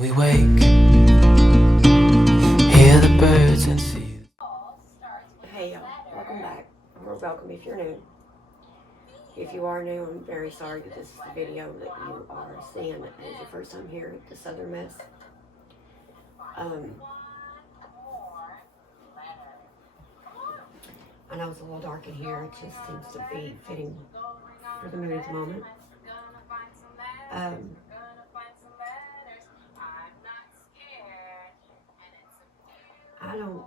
we wake, hear the birds and see. Hey y'all, welcome back, or welcome if you're new. If you are new, I'm very sorry that this is the video that you are seeing as your first time here at the Southern Mess. I know it's a little dark in here, it just seems to be fitting for the mood at the moment. I don't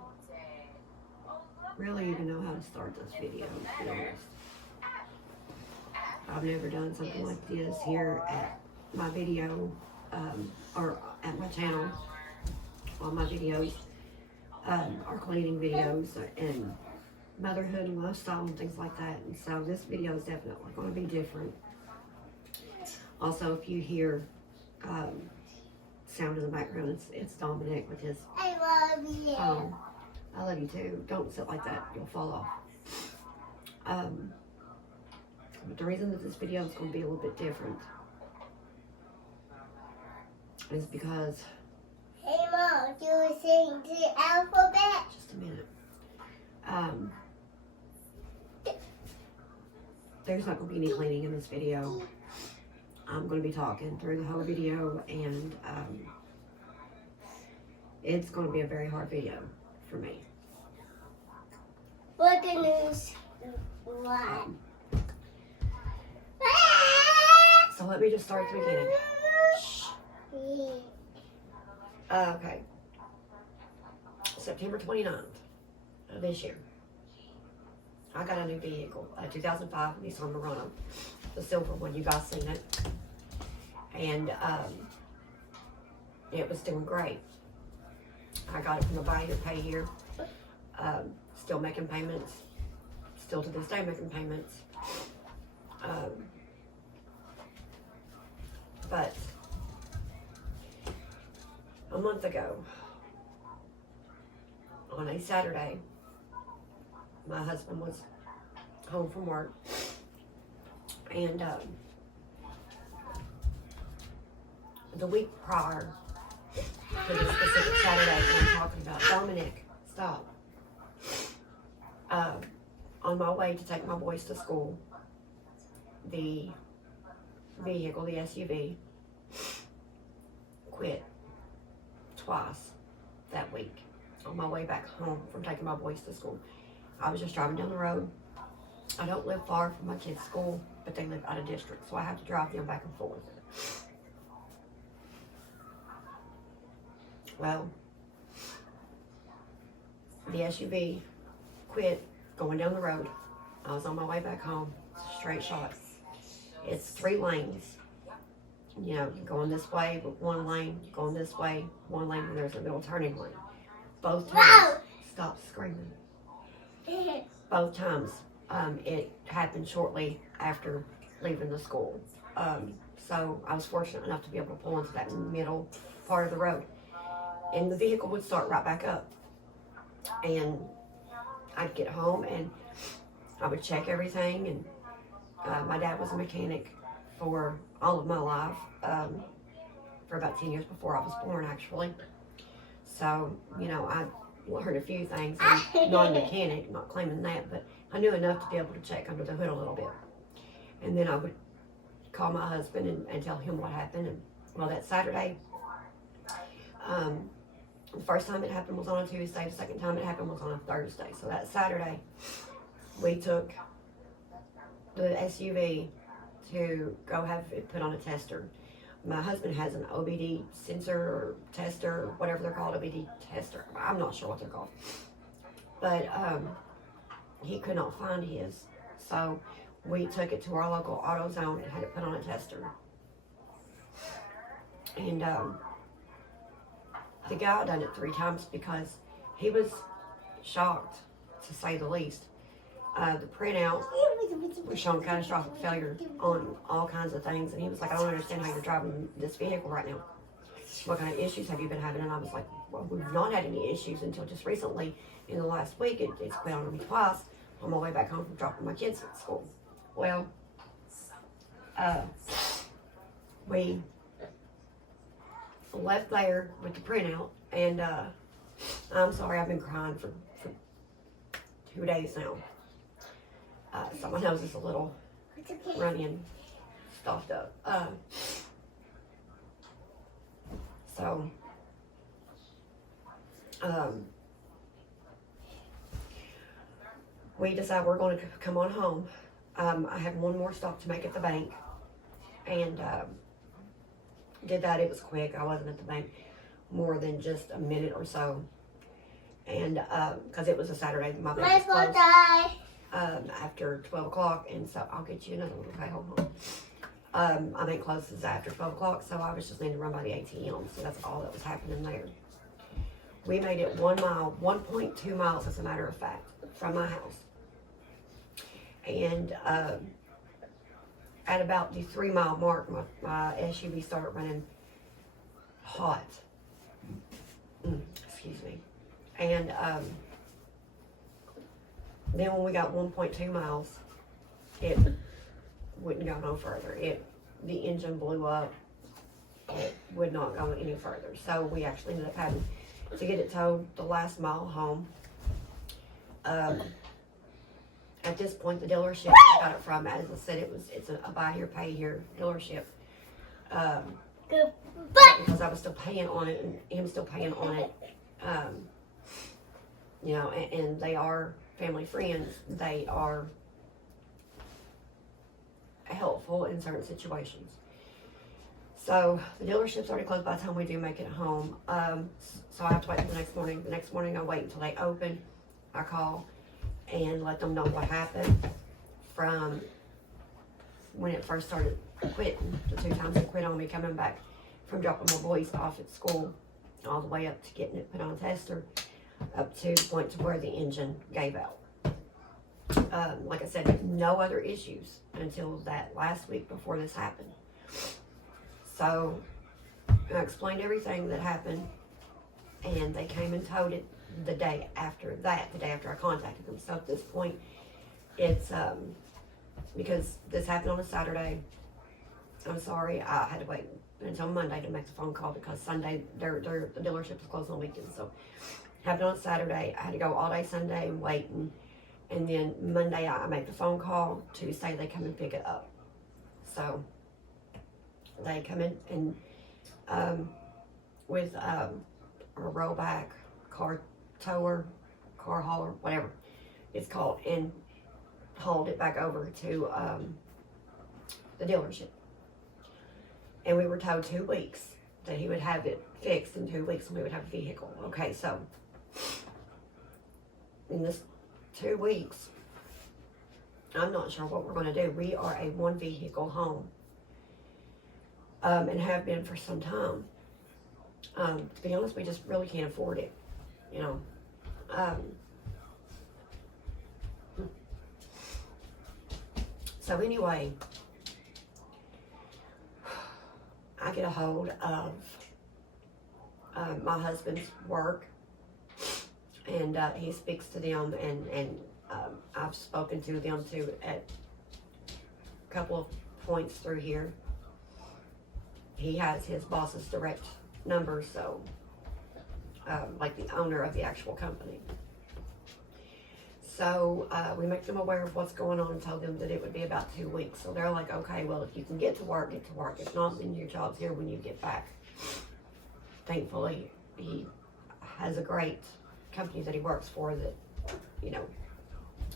really even know how to start this video, to be honest. I've never done something like this here at my video, or at my channel. All my videos are cleaning videos and motherhood and lifestyle and things like that. And so this video is definitely going to be different. Also, if you hear sound in the background, it's Dominic with his I love you. I love you too. Don't sit like that. You'll fall off. But the reason that this video is going to be a little bit different is because... Hey Mom, do you sing the alphabet? Just a minute. There's not going to be any cleaning in this video. I'm going to be talking through the whole video, and it's going to be a very hard video for me. What the news? What? So let me just start at the beginning. Okay. September 29th of this year, I got a new vehicle, a 2005 Nissan Murano, the silver one. You guys seen it, and it was doing great. I got it from the buy here, pay here. Still making payments. Still to this day making payments. But a month ago, on a Saturday, my husband was home from work, and the week prior to this specific Saturday that I'm talking about, Dominic, stop. On my way to take my boys to school, the vehicle, the SUV, quit twice that week on my way back home from taking my boys to school. I was just driving down the road. I don't live far from my kids' school, but they live out of district, so I have to drive them back and forth. Well, the SUV quit going down the road. I was on my way back home. It's a straight shot. It's 3 lanes. You know, you're going this way with 1 lane, going this way, 1 lane, and there's a middle turning lane. Both times, stop screaming. Both times, it happened shortly after leaving the school. So I was fortunate enough to be able to pull into that middle part of the road. And the vehicle would start right back up. And I'd get home and I would check everything. And my dad was a mechanic for all of my life, for about 10 years before I was born, actually. So, you know, I learned a few things. I'm not a mechanic, not claiming that, but I knew enough to be able to check under the hood a little bit. And then I would call my husband and tell him what happened. And well, that Saturday, the first time it happened was on a Tuesday. The second time it happened was on a Thursday. So that Saturday, we took the SUV to go have it put on a tester. My husband has an OBD sensor or tester, or whatever they're called, OBD tester. I'm not sure what they're called. But he could not find his. So we took it to our local AutoZone and had it put on a tester. And the guy done it 3 times because he was shocked, to say the least. The printout was showing catastrophic failure on all kinds of things, and he was like, I don't understand how you're driving this vehicle right now. What kind of issues have you been having? And I was like, well, we've not had any issues until just recently. In the last week, it's quit on me twice on my way back home from dropping my kids at school. Well, we left there with the printout, and I'm sorry, I've been crying for 2 days now. So my nose is a little It's okay. runny and stuffed up. So, we decided we're going to come on home. I had one more stop to make at the bank, and did that. It was quick. I wasn't at the bank more than just a minute or so, and because it was a Saturday, my bank was closed after 12 o'clock, and so I'll get you another one. Okay, hold on. My bank closes after 12 o'clock, so I was just needing to run by the ATM. So that's all that was happening there. We made it 1 mile, 1.2 miles, as a matter of fact, from my house. And at about the 3 mile mark, my SUV started running hot. Excuse me. And then when we got 1.2 miles, it wouldn't go no further. The engine blew up. It would not go any further. So we actually ended up having to get it towed the last mile home. At this point, the dealership I got it from, as I said, it's a buy here, pay here dealership. Because I was still paying on it, and him still paying on it. You know, and they are family friends. They are helpful in certain situations. So the dealership's already closed by the time we do make it home. So I have to wait until the next morning. The next morning I wait until they open. I call and let them know what happened from when it first started quitting. The 2 times it quit on me, coming back from dropping my boys off at school, all the way up to getting it put on a tester, up to the point to where the engine gave out. Like I said, no other issues until that last week before this happened. So I explained everything that happened, and they came and towed it the day after that, the day after I contacted them. So at this point, it's because this happened on a Saturday. I'm sorry, I had to wait until Monday to make the phone call, because Sunday the dealership is closed on weekends. So it happened on Saturday. I had to go all day Sunday and wait, and then Monday I make the phone call to say they come and pick it up. So they come in and with a rollback car tower, car hauler, whatever it's called, and hauled it back over to the dealership. And we were told 2 weeks that he would have it fixed in 2 weeks, and we would have a vehicle. Okay, so in this 2 weeks, I'm not sure what we're going to do. We are a 1 vehicle home, and have been for some time. To be honest, we just really can't afford it, you know. So anyway, I get a hold of my husband's work, and he speaks to them, and I've spoken to them too at a couple of points through here. He has his boss's direct number, so like the owner of the actual company. So we make them aware of what's going on and told them that it would be about 2 weeks. So they're like, okay, well, if you can get to work, get to work. If not, then your job's here when you get back. Thankfully, he has a great company that he works for that, you know,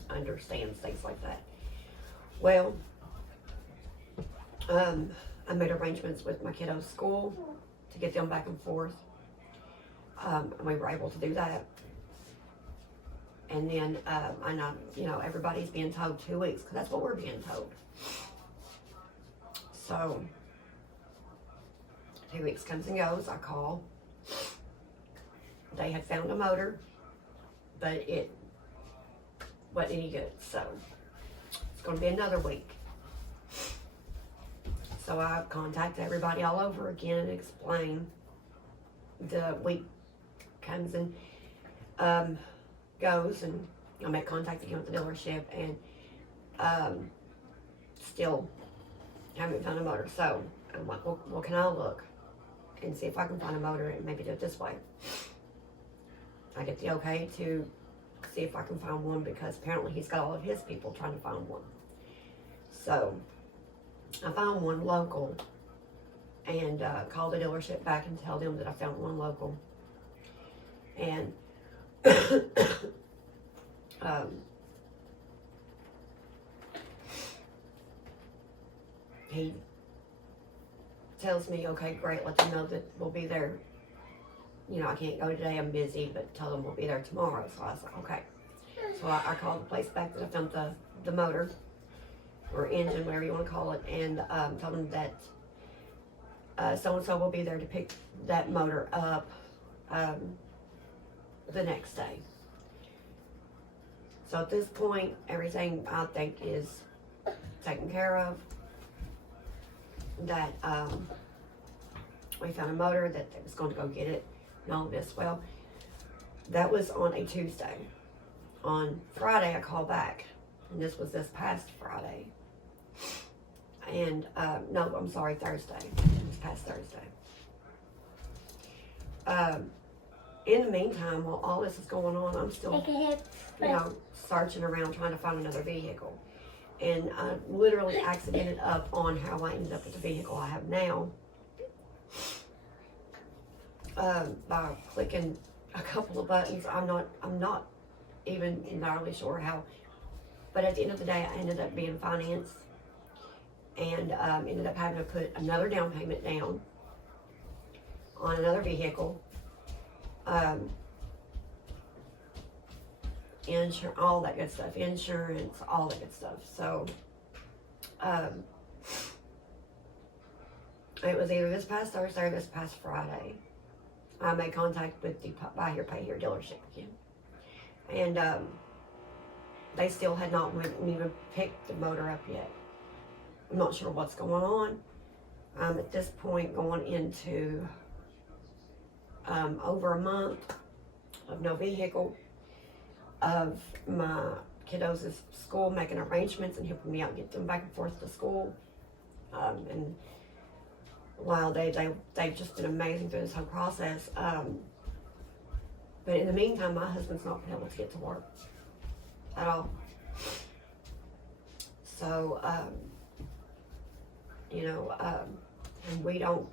understands things like that. Well, I made arrangements with my kiddo's school to get them back and forth. And we were able to do that. And then I know, you know, everybody's being told 2 weeks, because that's what we're being told. So 2 weeks comes and goes. I call. They had found a motor, but it wasn't any good. So it's going to be another week. So I contact everybody all over again and explain. The week comes and goes, and I make contact again with the dealership, and still haven't found a motor. So I'm like, well, can I look? and see if I can find a motor and maybe do it this way. I get the okay to see if I can find one, because apparently he's got all of his people trying to find one. So I found one local, and called the dealership back and tell them that I found one local. And he tells me, okay, great, let them know that we'll be there. You know, I can't go today, I'm busy, but tell them we'll be there tomorrow. So I was like, okay. So I called the place back that I found the motor, or engine, whatever you want to call it, and told them that so-and-so will be there to pick that motor up the next day. So at this point, everything I think is taken care of. That we found a motor, that they was going to go get it, and all of this. Well, that was on a Tuesday. On Friday, I called back, and this was this past Friday. And no, I'm sorry, Thursday. It was past Thursday. In the meantime, while all this is going on, I'm still, searching around trying to find another vehicle. And I literally accidented up on how I ended up with the vehicle I have now, by clicking a couple of buttons. I'm not even entirely sure how, but at the end of the day, I ended up being financed, and ended up having to put another down payment down on another vehicle. All that good stuff, insurance, all that good stuff. So, it was either this past Thursday or this past Friday, I made contact with the Buy Here, Pay Here dealership again. And, they still had not even picked the motor up yet. I'm not sure what's going on. I'm at this point going into, over a month of no vehicle, of my kiddos' school making arrangements and helping me out get them back and forth to school. And wow, they've just been amazing through this whole process. But in the meantime, my husband's not been able to get to work at all. So, and we don't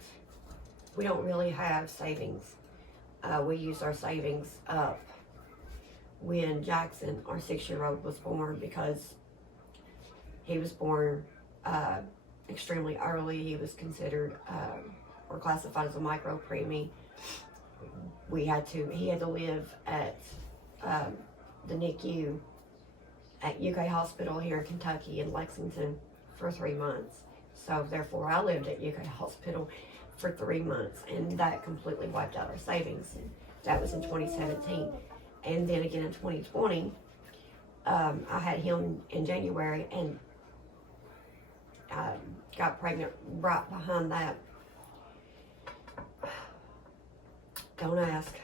really have savings. We used our savings up when Jackson, our 6-year-old, was born, because he was born extremely early. He was considered or classified as a micro preemie. He had to live at the NICU at UK Hospital here in Kentucky in Lexington for 3 months. So therefore I lived at UK Hospital for 3 months, and that completely wiped out our savings. And that was in 2017. And then again in 2020, I had him in January, and got pregnant right behind that. Don't ask,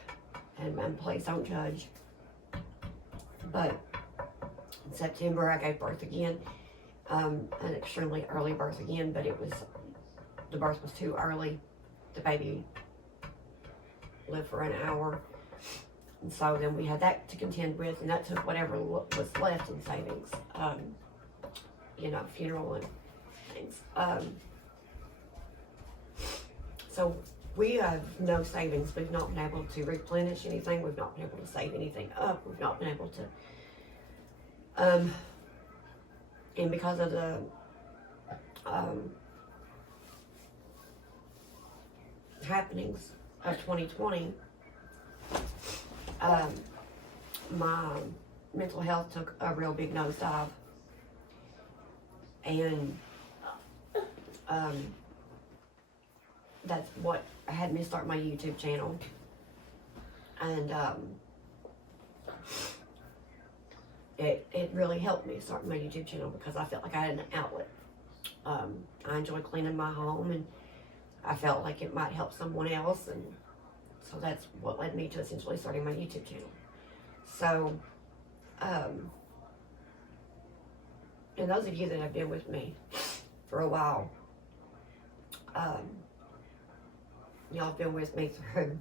and please don't judge. But in September, I gave birth again, an extremely early birth again, but the birth was too early. The baby lived for an hour. And so then we had that to contend with, and that took whatever was left in savings, funeral and things. So we have no savings. We've not been able to replenish anything. We've not been able to save anything up. We've not been able to, and because of the, happenings of 2020, my mental health took a real big nosedive, and that's what had me start my YouTube channel. And it really helped me start my YouTube channel, because I felt like I had an outlet. I enjoy cleaning my home, and I felt like it might help someone else, and so that's what led me to essentially starting my YouTube channel. So, and those of you that have been with me for a while, y'all have been with me through,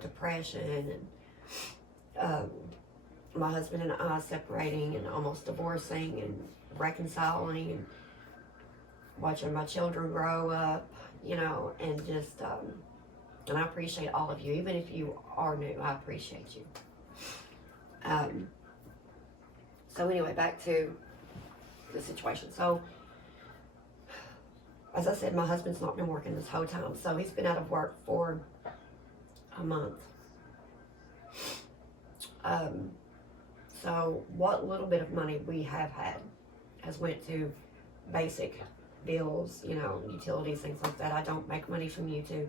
depression and my husband and I separating and almost divorcing and reconciling and watching my children grow up, and just, and I appreciate all of you. Even if you are new, I appreciate you. So anyway, back to the situation. So, as I said, my husband's not been working this whole time, so he's been out of work for a month. So what little bit of money we have had has went to basic bills, utilities, things like that. I don't make money from YouTube.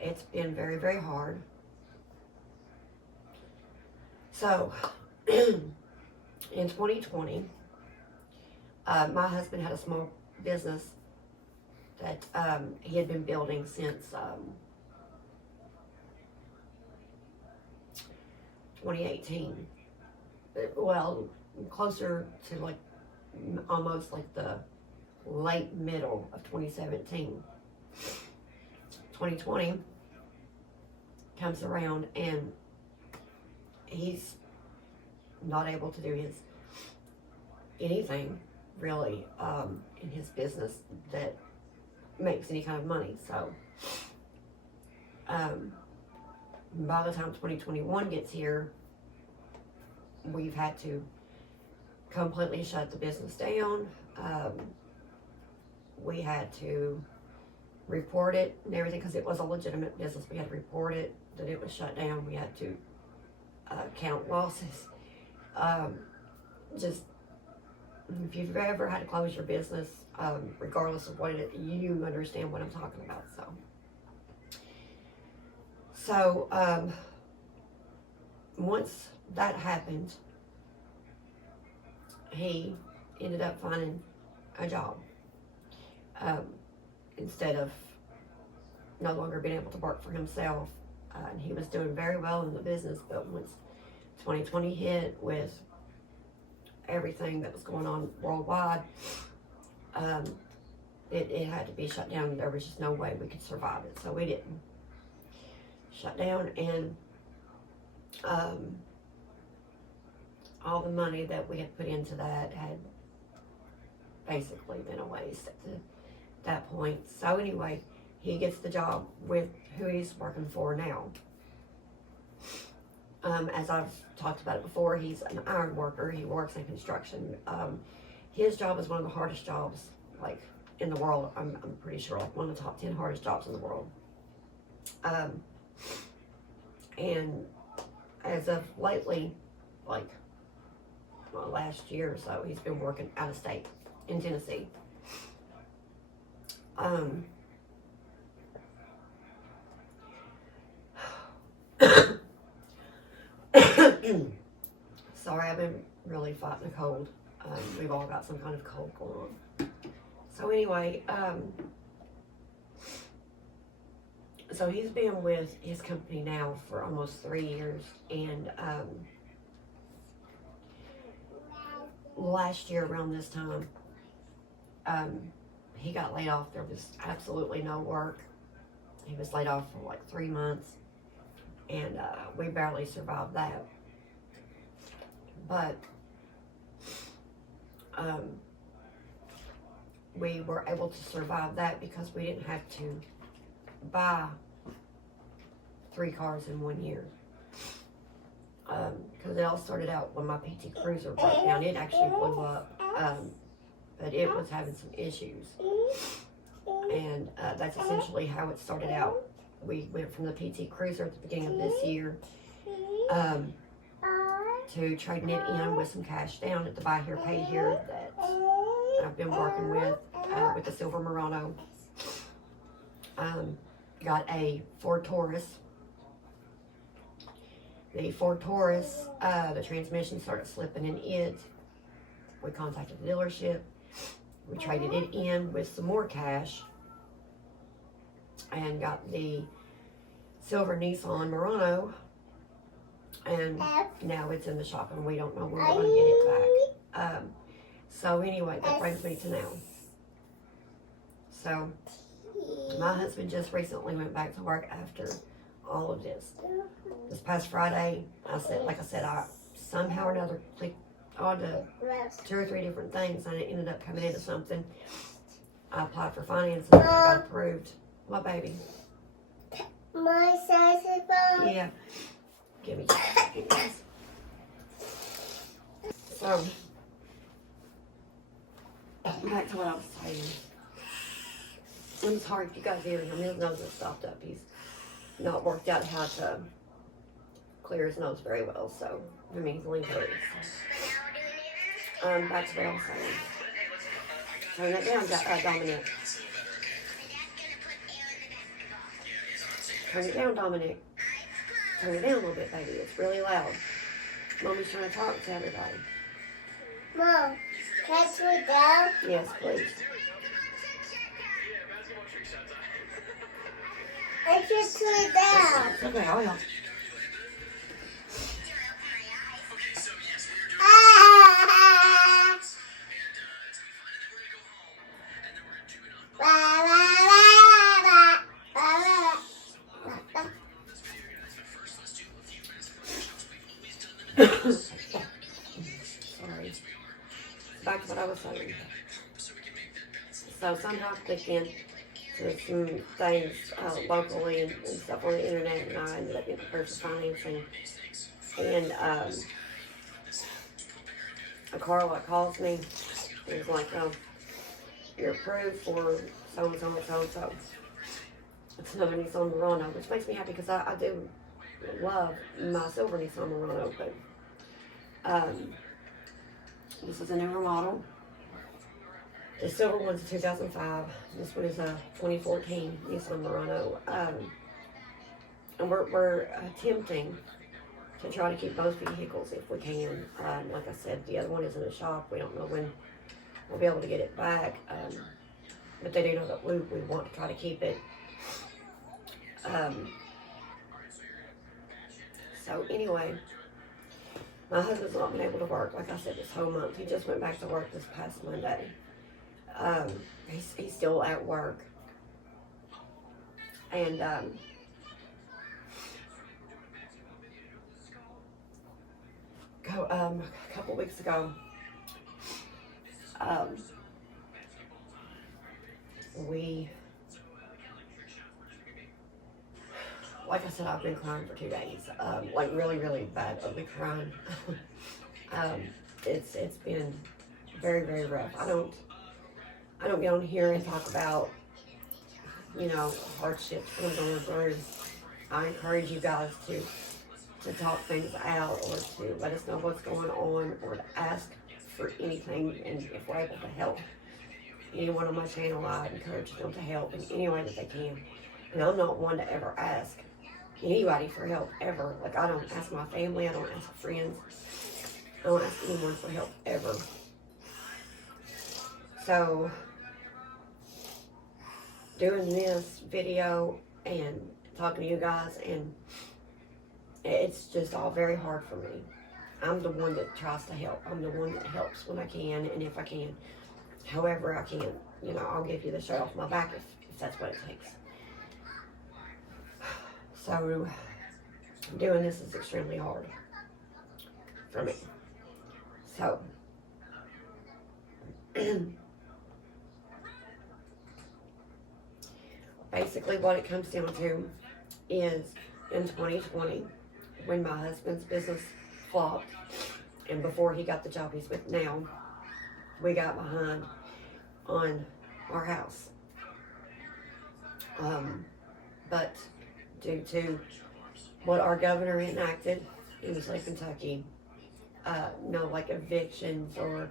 It's been very, very hard. So, in 2020, my husband had a small business that he had been building since 2018. Well, closer to like almost like the late middle of 2017. 2020 comes around and he's not able to do anything really in his business that makes any kind of money. So by the time 2021 gets here, we've had to completely shut the business down. We had to report it and everything because it was a legitimate business. We had to report it, that it was shut down. We had to count losses. Just, if you've ever had to close your business, regardless of what it is, you understand what I'm talking about. So once that happened, he ended up finding a job instead of no longer being able to work for himself. And he was doing very well in the business, but once 2020 hit with everything that was going on worldwide, it had to be shut down. There was just no way we could survive it, so we didn't. Shut down, and all the money that we had put into that had basically been a waste at that point. So anyway, he gets the job with who he's working for now. As I've talked about it before, he's an iron worker. He works in construction. His job is one of the hardest jobs, like, in the world. I'm pretty sure, like, one of the top 10 hardest jobs in the world. And as of lately, like, last year or so, he's been working out of state in Tennessee. Sorry, I've been really fighting a cold. We've all got some kind of cold going on. So anyway, so he's been with his company now for almost 3 years, and last year around this time, he got laid off. There was absolutely no work. He was laid off for like 3 months, and we barely survived that. But we were able to survive that because we didn't have to buy 3 cars in 1 year. Because it all started out when my PT Cruiser broke down. It actually blew up, but it was having some issues. And that's essentially how it started out. We went from the PT Cruiser at the beginning of this year to trading it in with some cash down at the buy here, pay here that I've been working with the Silver Murano. Got a Ford Taurus. The Ford Taurus, the transmission started slipping in it. We contacted the dealership. We traded it in with some more cash and got the silver Nissan Murano And now it's in the shop and we don't know when we're going to get it back. So anyway, that brings me to now. So my husband just recently went back to work after all of this. This past Friday, I somehow or another clicked on to 2 or 3 different things and it ended up coming into something. I applied for finances and I got approved. What, baby? My saxophone. Yeah. Give me just a second, guys. So, back to what I was saying. I'm sorry if you guys hear him. His nose is stopped up. He's not worked out how to clear his nose very well, so I mean he's lingering. Back to what I was saying. Turn it down, Dominic. Turn it down, Dominic. Turn it down a little bit, baby. It's really loud. Mommy's trying to talk to everybody. Mom, can I sit down? Yes, please. I can sit down. It's okay, I'll help. Sorry. Back to what I was saying. So somehow I clicked in to some things locally and stuff on the internet, and I ended up getting purchase financing. And a car lot calls me. It was like, oh, you're approved for so and so and so and so. It's another Nissan Murano, which makes me happy because I do love my silver Nissan Murano, but this is a newer model. The silver one's a 2005. This one is a 2014 Nissan Murano. And we're attempting to try to keep both vehicles if we can. Like I said, the other one is in the shop. We don't know when we'll be able to get it back. But they do know that we want to try to keep it. So anyway, my husband's not been able to work, like I said, this whole month. He just went back to work this past Monday. He's still at work. And a couple weeks ago, like I said, I've been crying for 2 days, like really, really bad, ugly crying. It's been very, very rough. I don't get on here and talk about, you know, hardships I'm going through. I encourage you guys to talk things out, or to let us know what's going on, or to ask for anything, and if we're able to help anyone on my channel, I encourage them to help in any way that they can. And I'm not one to ever ask anybody for help, ever. Like, I don't ask my family, I don't ask friends, I don't ask anyone for help, ever. So, doing this video and talking to you guys, and it's just all very hard for me. I'm the one that tries to help. I'm the one that helps when I can, and if I can, however I can. You know, I'll give you the shirt off my back if that's what it takes. So, doing this is extremely hard for me. So, basically what it comes down to is in 2020, when my husband's business flopped, and before he got the job he's with now, we got behind on our house. But due to what our governor enacted in the state of Kentucky, no like evictions or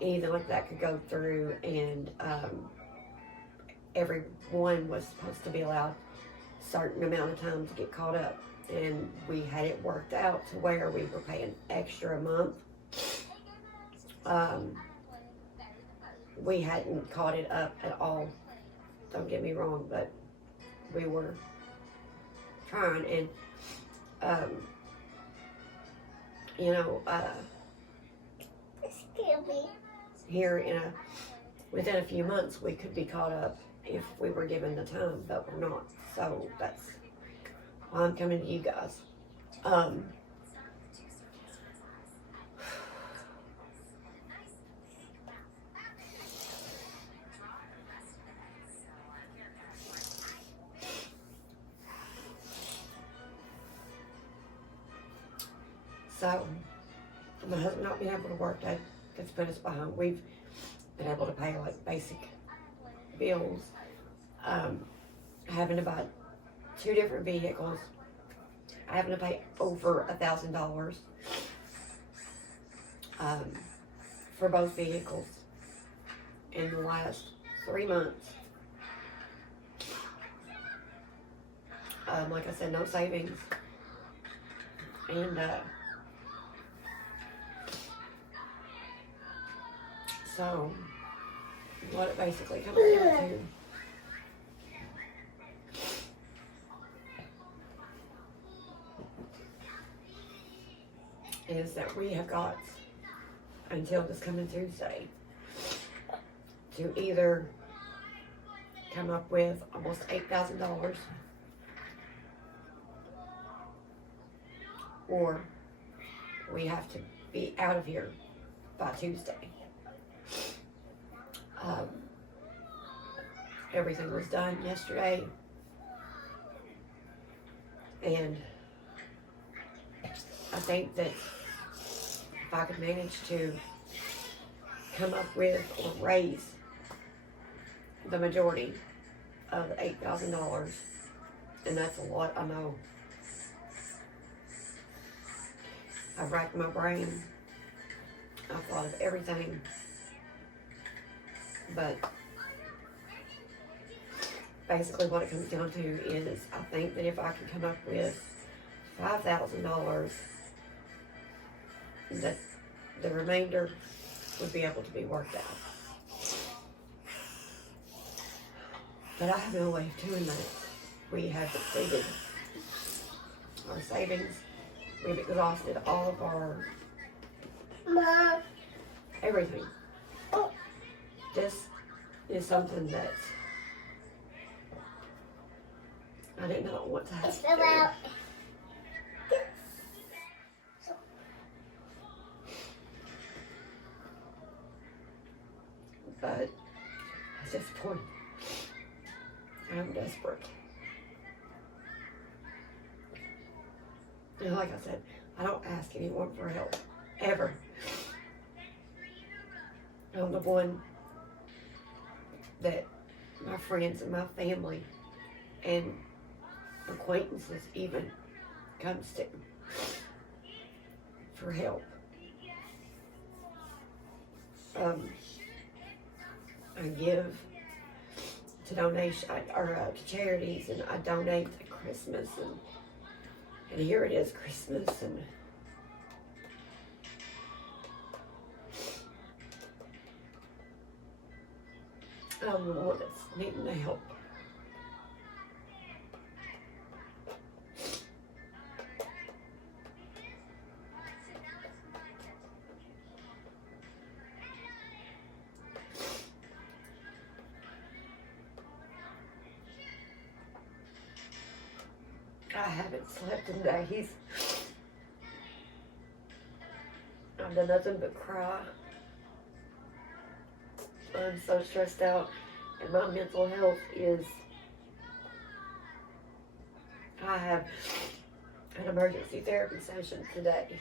anything like that could go through, and everyone was supposed to be allowed a certain amount of time to get caught up, and we had it worked out to where we were paying extra a month. We hadn't caught it up at all, don't get me wrong, but we were trying, and you know, Scooby. here within a few months we could be caught up if we were given the time, but we're not. So that's why I'm coming to you guys. So my husband not being able to work, that's put us behind. We've been able to pay like basic bills, having to buy 2 different vehicles, having to pay over $1,000 for both vehicles in the last 3 months. Like I said, no savings. And so what it basically comes down to is that we have got until this coming Tuesday to either come up with almost $8,000 or we have to be out of here by Tuesday. Everything was done yesterday, and I think that if I could manage to come up with or raise the majority of the $8,000, and that's a lot, I know. I've racked my brain. I've thought of everything, but basically what it comes down to is I think that if I could come up with $5,000, that the remainder would be able to be worked out. But I have no way of doing that. We have depleted our savings. We've exhausted all of our Mom. everything. This is something that I did not want to have It's to do. about But at this point, I'm desperate. And like I said, I don't ask anyone for help, ever. I'm the one that my friends and my family and acquaintances even comes to for help. I give to donation or to charities, and I donate to Christmas, and here it is Christmas, and I'm the one that's needing the help. I haven't slept in days. I've done nothing but cry. I'm so stressed out, and my mental health is. I have an emergency therapy session today.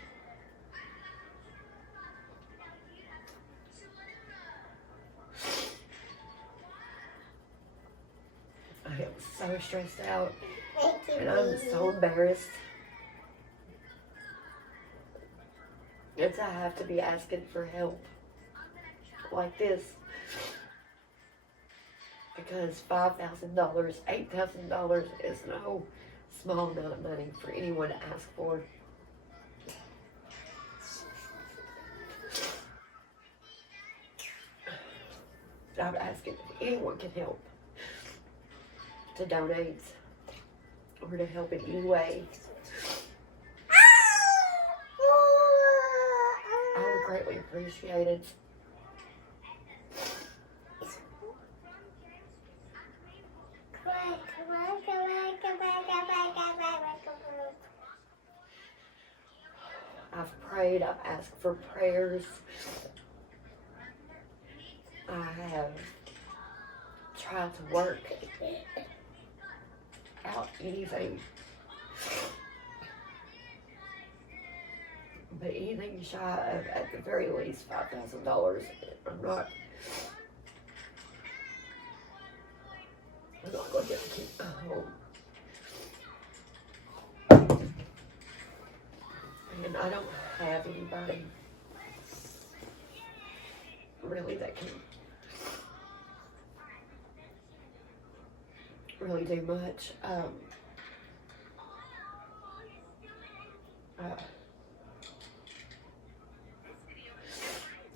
I am so stressed out. thank you, And I'm so embarrassed that I have to be asking for help like this. Because $5,000, $8,000 is no small amount of money for anyone to ask for. I'm asking if anyone can help to donate or to help in any way. greatly appreciated. I've prayed, I've asked for prayers. I have tried to work out anything. But anything shy of, at the very least, $5,000, I'm not going to get to keep home. And I don't have anybody really that can really do much.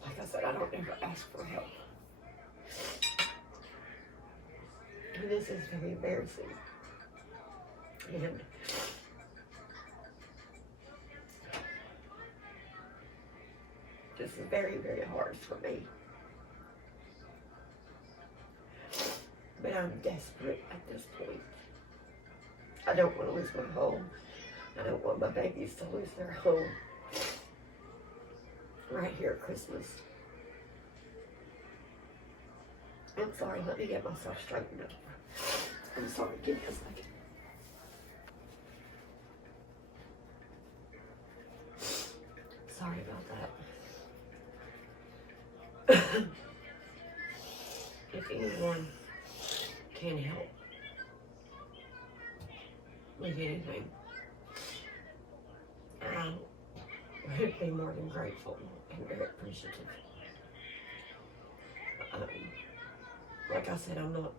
Like I said, I don't ever ask for help. And this is very embarrassing. And this is very, very hard for me. But I'm desperate at this point. I don't want to lose my home. I don't want my babies to lose their home. Right here at Christmas. I'm sorry, let me get myself straightened up. I'm sorry, give me a second. Sorry about that. If anyone can help with anything, I would be more than grateful and very appreciative. Like I said, I'm not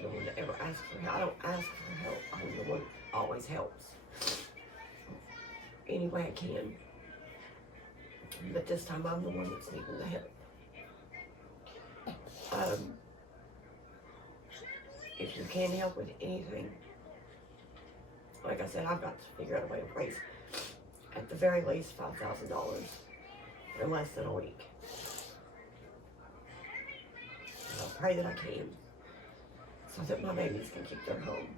the one to ever ask for help. I don't ask for help. I'm the one that always helps any way I can. But this time I'm the one that's needing the help. If you can help with anything, like I said, I've got to figure out a way to raise at the very least $5,000 in less than a week. And I'll pray that I can, so that my babies can keep their home.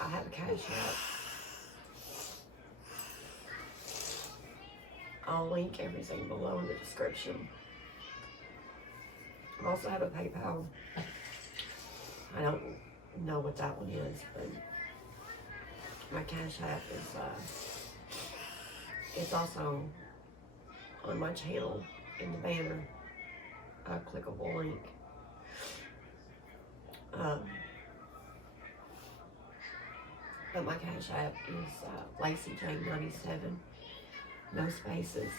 I have a Cashapp. I'll link everything below in the description. I also have a PayPal. I don't know what that one is, but my Cashapp is it's also on my channel in the banner, a clickable link. But my Cashapp is Lacey Jane 97, no spaces,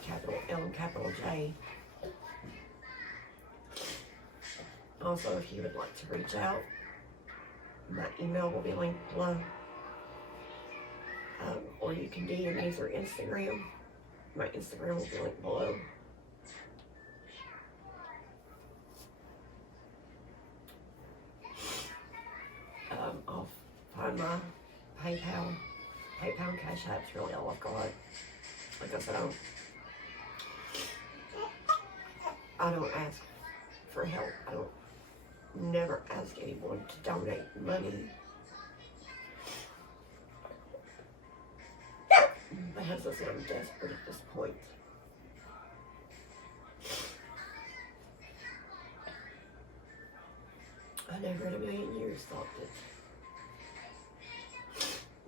capital L and capital J. Also, if you would like to reach out, my email will be linked below. Or you can DM me through Instagram. My Instagram will be linked below. I'll find my PayPal and Cash App's really all I've got. Like I said, I don't ask for help. I don't never ask anyone to donate money. But as I said, I'm desperate at this point. I never in a million years thought that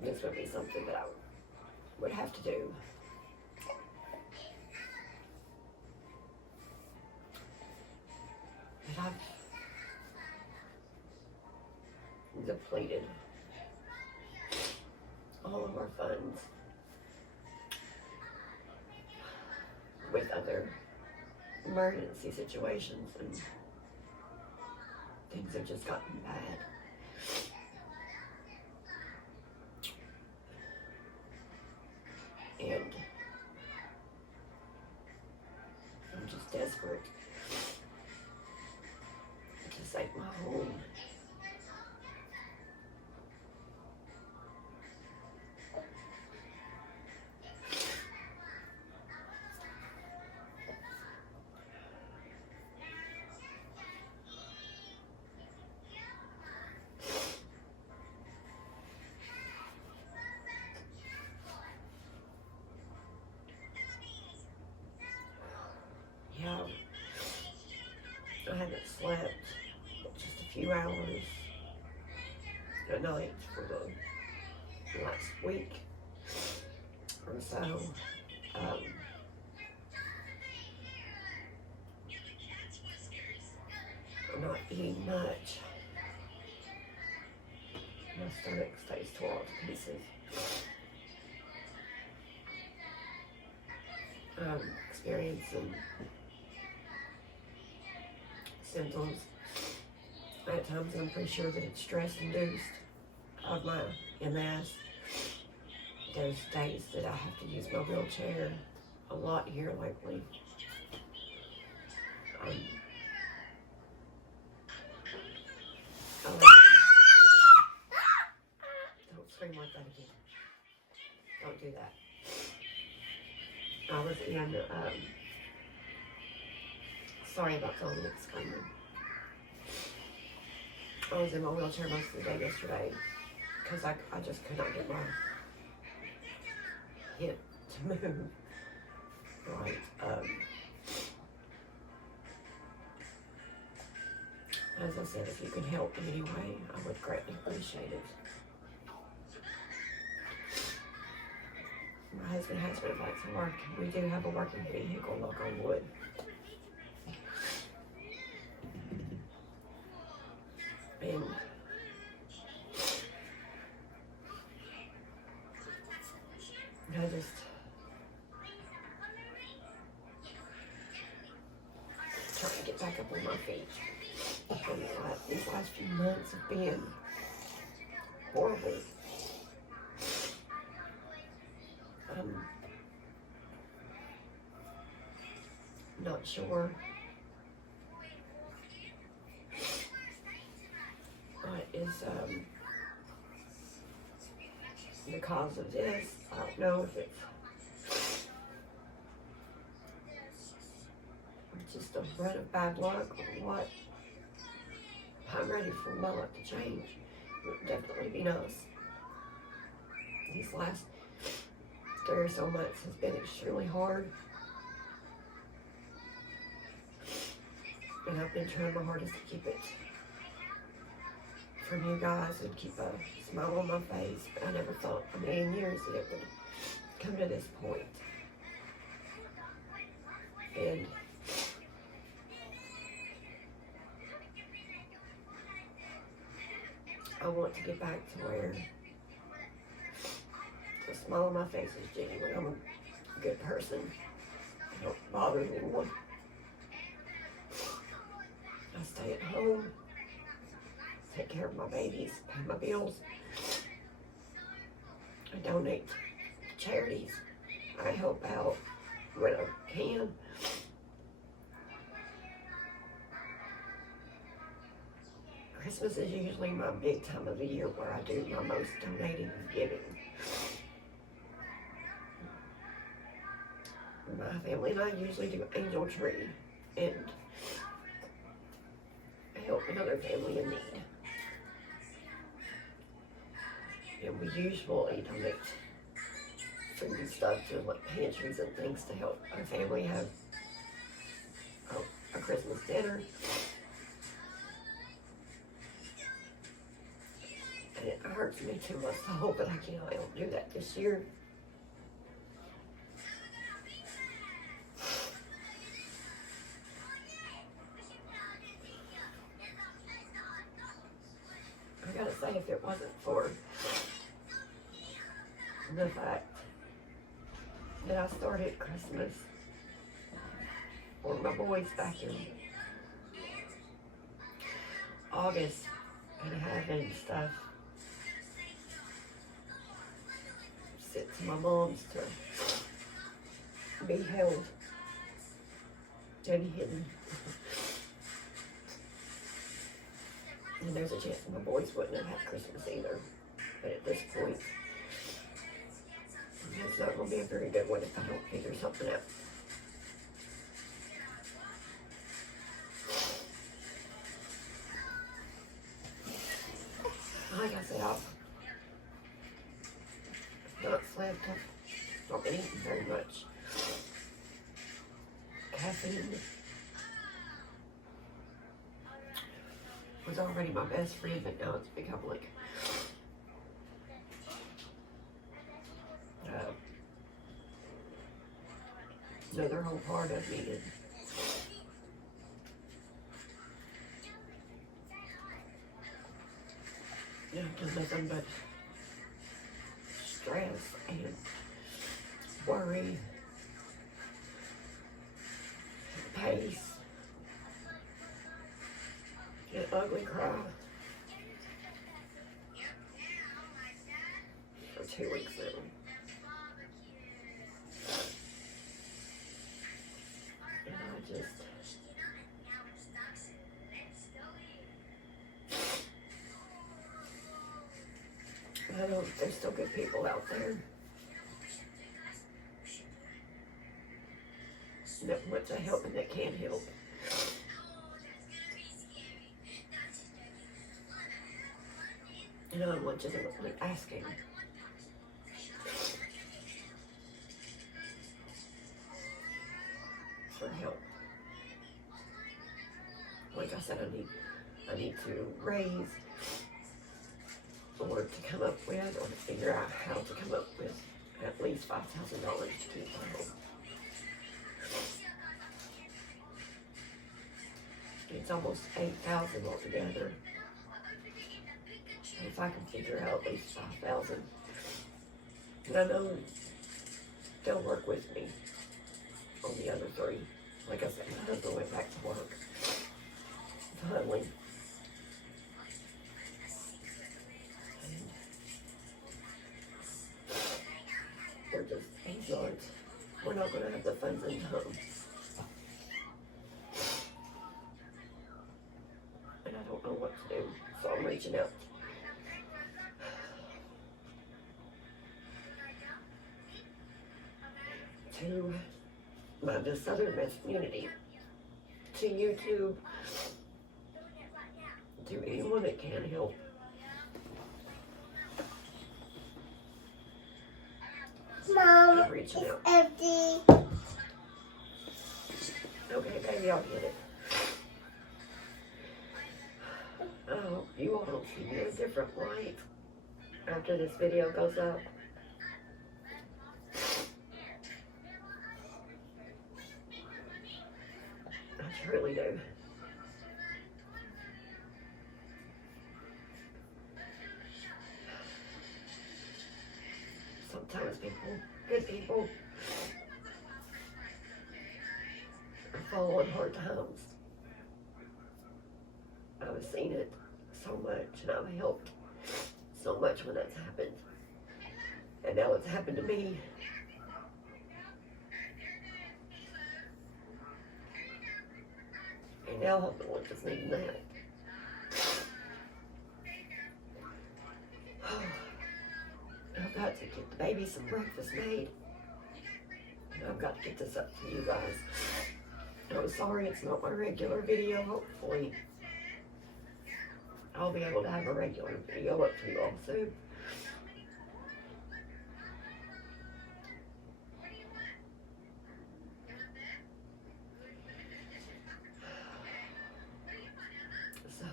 this would be something that I would have to do. But I've depleted all of our funds with other emergency situations, and things have just gotten bad. And I'm just desperate. make my home. Yeah, I haven't slept just a few hours a night for the last week or so. I'm not eating much. My stomach stays tore all to pieces. I'm experiencing symptoms. At times I'm pretty sure that it's stress-induced of my MS. There's days that I have to use my wheelchair a lot here lately. Don't scream like that again. Don't do that. I was in, sorry about Dominic screaming. I was in my wheelchair most of the day yesterday because I just could not get my hip to move. Right. As I said, if you could help in any way, I would greatly appreciate it. My husband has went back to work. We do have a working vehicle, knock on wood. And I just trying to get back up on my feet. And these last few months have been horrible. I'm not sure what is the cause of this. I don't know if it's just a run of bad luck or what. I'm ready for my luck to change. It would definitely be nice. These last 3 or so months has been extremely hard. And I've been trying my hardest to keep it from you guys and keep a smile on my face. But I never thought a million years that it would come to this point. And I want to get back to where the smile on my face is genuine. I'm a good person. I don't bother anyone. I stay at home, take care of my babies, pay my bills. I donate to charities. I help out when I can. Christmas is usually my big time of the year where I do my most donating and giving. My family and I usually do angel tree and help another family in need. And we usually donate food and stuff to like pantries and things to help our family have a Christmas dinner. And it hurts me to my soul, but I don't do that this year. I gotta say, if it wasn't for the fact that I started Christmas for my boys back in August and having stuff sent to my mom's to be held and hidden. And there's a chance my boys wouldn't have had Christmas either. But at this point, it's not going to be a very good one if I don't figure something out. Like I said, I've not slept. I've not been eating very much. Caffeine was already my best friend, but now it's become like another whole part of me. And you know, just nothing but stress and worry, pace, an ugly cry for 2 weeks now. And I just, I know there's still good people out there that want to help and that can help. And I'm not just like asking. For help. Like I said, I need to raise or to come up with or to figure out how to come up with at least $5,000 to keep my home. It's almost $8,000 altogether. If I can figure out at least $5,000, and I know they'll work with me on the other three. Like I said, my husband went back to work. Finally. And we're not going to have the funds in home. And I don't know what to do, so I'm reaching out to the Southern Miss community, to YouTube, to anyone that can help. Mom, I'm reaching out. empty. Okay, baby, I'll get it. I hope you all don't see me in a different light after this video goes up. I truly do. Sometimes good people, fall on hard times. I've seen it so much, and I've helped so much when that's happened. And now it's happened to me. And now I'm the one just needing that. I've got to get the baby some breakfast made. And I've got to get this up to you guys. I'm sorry it's not my regular video. Hopefully I'll be able to have a regular video up to you all soon. So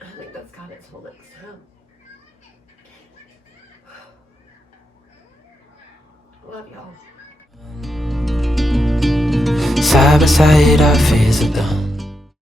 I think that's got it till next time. Love y'all. Side by side, our fears are done.